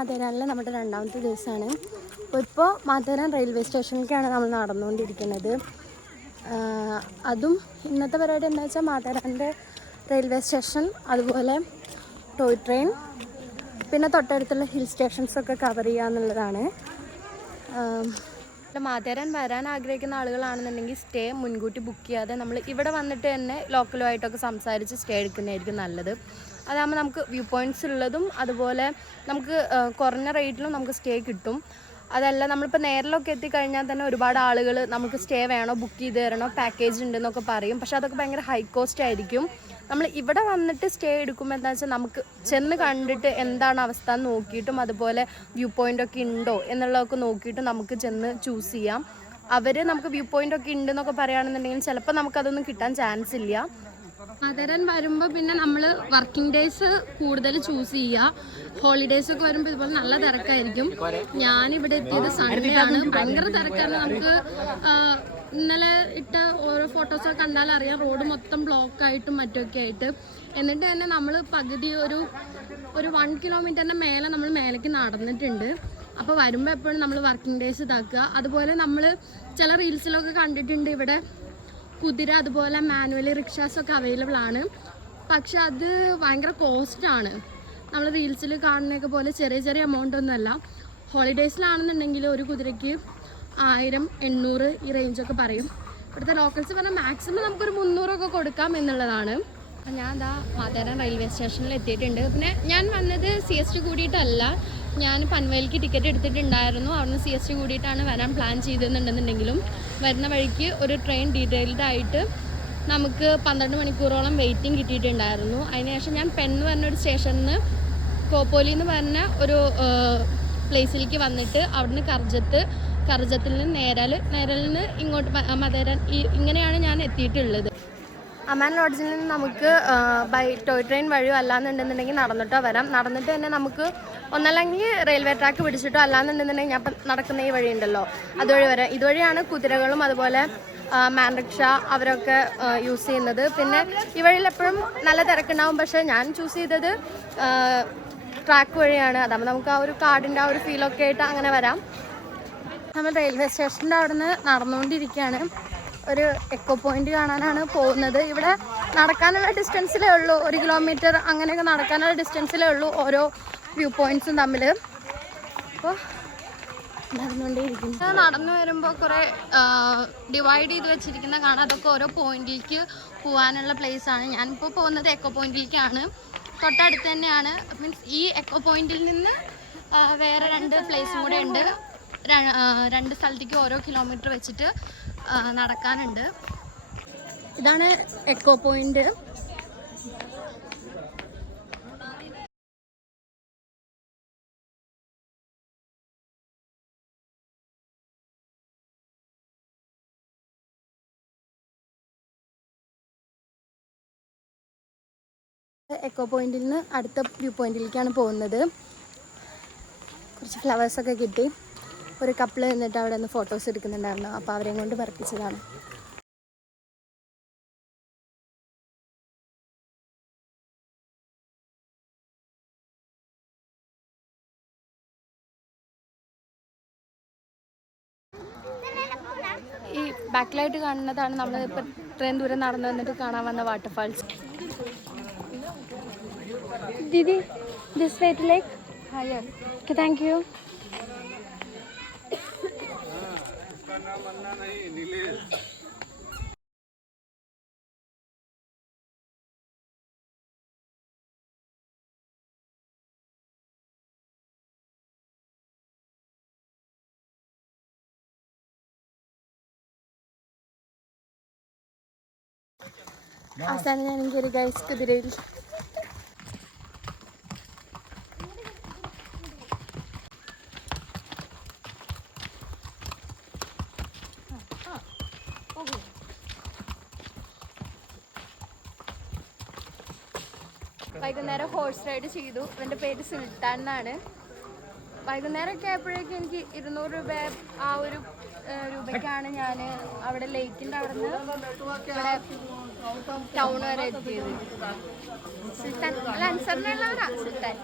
മാതേരാനിലെ നമ്മുടെ രണ്ടാമത്തെ ദിവസമാണ്. ഇപ്പോൾ മാതേരാൻ റെയിൽവേ സ്റ്റേഷനിലേക്കാണ് നമ്മൾ നടന്നുകൊണ്ടിരിക്കുന്നത്. അതും ഇന്നത്തെ പരിപാടി എന്താ വെച്ചാൽ മാതേരാൻ്റെ റെയിൽവേ സ്റ്റേഷൻ, അതുപോലെ ടോയ് ട്രെയിൻ, പിന്നെ തൊട്ടടുത്തുള്ള ഹിൽ സ്റ്റേഷൻസൊക്കെ കവർ ചെയ്യുക എന്നുള്ളതാണ്. മാതേരാൻ വരാൻ ആഗ്രഹിക്കുന്ന ആളുകളാണെന്നുണ്ടെങ്കിൽ സ്റ്റേ മുൻകൂട്ടി ബുക്ക് ചെയ്യാതെ നമ്മൾ ഇവിടെ വന്നിട്ട് തന്നെ ലോക്കലുമായിട്ടൊക്കെ സംസാരിച്ച് സ്റ്റേ എടുക്കുന്നതായിരിക്കും നല്ലത്. അതാകുമ്പോൾ നമുക്ക് വ്യൂ പോയിൻറ്റ്സ് ഉള്ളതും അതുപോലെ നമുക്ക് കുറഞ്ഞ റേറ്റിലും നമുക്ക് സ്റ്റേ കിട്ടും. അതല്ല നമ്മളിപ്പോൾ നേരിലൊക്കെ എത്തിക്കഴിഞ്ഞാൽ തന്നെ ഒരുപാട് ആളുകൾ നമുക്ക് സ്റ്റേ വേണോ, ബുക്ക് ചെയ്ത് തരണോ, പാക്കേജ് ഉണ്ടെന്നൊക്കെ പറയും. പക്ഷെ അതൊക്കെ ഭയങ്കര ഹൈ കോസ്റ്റ് ആയിരിക്കും. നമ്മൾ ഇവിടെ വന്നിട്ട് സ്റ്റേ എടുക്കുമ്പോൾ എന്താ വെച്ചാൽ നമുക്ക് ചെന്ന് കണ്ടിട്ട് എന്താണ് അവസ്ഥ എന്ന് നോക്കിയിട്ടും അതുപോലെ വ്യൂ പോയിൻ്റൊക്കെ ഉണ്ടോ എന്നുള്ളതൊക്കെ നോക്കിയിട്ടും നമുക്ക് ചെന്ന് ചൂസ് ചെയ്യാം. അവർ നമുക്ക് വ്യൂ പോയിൻ്റൊക്കെ ഉണ്ടെന്നൊക്കെ പറയുകയാണെന്നുണ്ടെങ്കിൽ ചിലപ്പോൾ നമുക്കതൊന്നും കിട്ടാൻ ചാൻസ് ഇല്ല. മാതേരാൻ വരുമ്പോൾ പിന്നെ നമ്മൾ വർക്കിംഗ് ഡേയ്സ് കൂടുതൽ ചൂസ് ചെയ്യുക. ഹോളിഡേയ്സൊക്കെ വരുമ്പോൾ ഇതുപോലെ നല്ല തിരക്കായിരിക്കും. ഞാനിവിടെ എത്തിയത് സൺഡേ ആണ്. ഭയങ്കര തിരക്കാണ്. നമുക്ക് ഇന്നലെ ഇട്ട ഓരോ ഫോട്ടോസൊക്കെ കണ്ടാൽ അറിയാം, റോഡ് മൊത്തം ബ്ലോക്കായിട്ടും മറ്റൊക്കെ ആയിട്ട്. എന്നിട്ട് തന്നെ നമ്മൾ പകുതി ഒരു 1 കിലോമീറ്ററിൻ്റെ മേലെ നമ്മൾ മേലേക്ക് നടന്നിട്ടുണ്ട്. അപ്പോൾ വരുമ്പോൾ എപ്പോഴും നമ്മൾ വർക്കിംഗ് ഡേയ്സ് ഇതാക്കുക. അതുപോലെ നമ്മൾ ചില റീൽസിലൊക്കെ കണ്ടിട്ടുണ്ട് ഇവിടെ കുതിര അതുപോലെ മാനുവലി റിക്ഷാസൊക്കെ അവൈലബിൾ ആണ്. പക്ഷെ അത് ഭയങ്കര കോസ്റ്റാണ്. നമ്മൾ റീൽസിൽ കാണുന്നതൊക്കെ പോലെ ചെറിയ ചെറിയ എമൗണ്ട് ഒന്നുമല്ല. ഹോളിഡേയ്സിലാണെന്നുണ്ടെങ്കിൽ ഒരു കുതിരയ്ക്ക് 1000, 800 ഈ റേഞ്ചൊക്കെ പറയും. ഇവിടുത്തെ ലോക്കൽസ് പറഞ്ഞാൽ മാക്സിമം നമുക്കൊരു 300 കൊടുക്കാം എന്നുള്ളതാണ്. ഞാൻ ദാ മാതേരാൻ റെയിൽവേ സ്റ്റേഷനിൽ എത്തിയിട്ടുണ്ട്. പിന്നെ ഞാൻ വന്നത് CST കൂടിയിട്ടല്ല, ഞാൻ പൻവേലിക്ക് ടിക്കറ്റ് എടുത്തിട്ടുണ്ടായിരുന്നു. അവിടുന്ന് CST കൂടിയിട്ടാണ് വരാൻ പ്ലാൻ ചെയ്തിട്ടുണ്ടെന്നുണ്ടെങ്കിലും വരുന്ന വഴിക്ക് ഒരു ട്രെയിൻ ഡീറ്റെയിൽഡ് ആയിട്ട് നമുക്ക് 12 മണിക്കൂറോളം വെയിറ്റിംഗ് കിട്ടിയിട്ടുണ്ടായിരുന്നു. അതിനുശേഷം ഞാൻ പെണ്ണ് പറഞ്ഞൊരു സ്റ്റേഷനിൽ നിന്ന് കോപ്പോലി എന്ന് പറഞ്ഞ ഒരു പ്ലേസിലേക്ക് വന്നിട്ട് അവിടുന്ന് കർജത്തിൽ നിന്ന് നേരലിൽ നിന്ന് ഇങ്ങോട്ട് മാതേരാൻ ഇങ്ങനെയാണ് ഞാൻ എത്തിയിട്ടുള്ളത്. അമാൻ ലോഡ്ജിൽ നിന്ന് നമുക്ക് ബൈ ടോയ് ട്രെയിൻ വഴിയോ അല്ലാന്നുണ്ടെന്നുണ്ടെങ്കിൽ നടന്നിട്ടോ വരാം. നടന്നിട്ട് തന്നെ നമുക്ക് ഒന്നല്ലെങ്കിൽ റെയിൽവേ ട്രാക്ക് പിടിച്ചിട്ടോ അല്ലാന്നുണ്ടെന്നുണ്ടെങ്കിൽ ഞാൻ ഇപ്പം നടക്കുന്ന ഈ വഴി ഉണ്ടല്ലോ അതുവഴി വരാം. ഇതുവഴിയാണ് കുതിരകളും അതുപോലെ മാൻ റിക്ഷ അവരൊക്കെ യൂസ് ചെയ്യുന്നത്. പിന്നെ ഈ വഴിയിൽ എപ്പോഴും നല്ല തിരക്കുണ്ടാവും. പക്ഷേ ഞാൻ ചൂസ് ചെയ്തത് ട്രാക്ക് വഴിയാണ്. അതാകുമ്പോൾ നമുക്ക് ആ ഒരു കാടിൻ്റെ ആ ഒരു ഫീലൊക്കെ ആയിട്ട് അങ്ങനെ വരാം. നമ്മൾ റെയിൽവേ സ്റ്റേഷൻ്റെ അവിടെ നിന്ന് നടന്നുകൊണ്ടിരിക്കുകയാണ്. ഒരു എക്കോ പോയിന്റ് കാണാനാണ് പോകുന്നത്. ഇവിടെ നടക്കാനുള്ള ഡിസ്റ്റൻസിലേ ഉള്ളൂ, 1 കിലോമീറ്റർ അങ്ങനെയൊക്കെ നടക്കാനുള്ള ഡിസ്റ്റൻസിലേ ഉള്ളൂ ഓരോ വ്യൂ പോയിന്റ്സും തമ്മിൽ. അപ്പോൾ നടന്നുകൊണ്ടേയിരിക്കുന്നു. നടന്നു വരുമ്പോൾ കുറേ ഡിവൈഡ് ചെയ്ത് വെച്ചിരിക്കുന്ന കാണാം. അതൊക്കെ ഓരോ പോയിന്റിലേക്ക് പോകാനുള്ള പ്ലേസാണ്. ഞാനിപ്പോൾ പോകുന്നത് എക്കോ പോയിന്റിലേക്കാണ്. തൊട്ടടുത്ത് തന്നെയാണ്. മീൻസ് ഈ എക്കോ പോയിന്റിൽ നിന്ന് വേറെ 2 പ്ലേസും കൂടെ ഉണ്ട്. 2 സ്ഥലത്തേക്ക് ഓരോ കിലോമീറ്റർ വെച്ചിട്ട് നടക്കാനുണ്ട്. ഇതാണ് എക്കോ പോയിന്റ്. എക്കോ പോയിന്റിൽ നിന്ന് അടുത്ത വ്യൂ പോയിന്റിലേക്കാണ് പോകുന്നത്. കുറച്ച് ഫ്ലവേഴ്സൊക്കെ കിട്ടി. ഒരു കപ്പിൾ നിന്നിട്ട് അവിടെ നിന്ന് ഫോട്ടോസ് എടുക്കുന്നുണ്ടായിരുന്നു. അപ്പോൾ അവരെയും കൊണ്ട് പറപ്പിച്ചതാണ്. ഈ ബാക്കിലായിട്ട് കാണുന്നതാണ് നമ്മൾ ഇപ്പം ഇത്രയും ദൂരം നടന്നു വന്നിട്ട് കാണാൻ വന്ന വാട്ടർഫാൾസ്. ദീദി, this way to lake. Okay, thank you. അവസാനം ഞാൻ കയറി ഗൈസ് കുതിരയിൽ. വൈകുന്നേരം ഹോഴ്സ് റൈഡ് ചെയ്തു. എൻ്റെ പേര് സുൽത്താൻ എന്നാണ്. വൈകുന്നേരമൊക്കെ ആയപ്പോഴേക്കും എനിക്ക് 200 രൂപ ആ ഒരു രൂപയ്ക്കാണ് ഞാൻ അവിടെ ലേക്കിൻ്റെ അവിടെ നിന്ന് ഇവിടെ ടൗൺ വരെ എത്തിയത്. സുൽത്താൻ അല്ല, അൻസറിനുള്ളവരാ സുൽത്താൻ.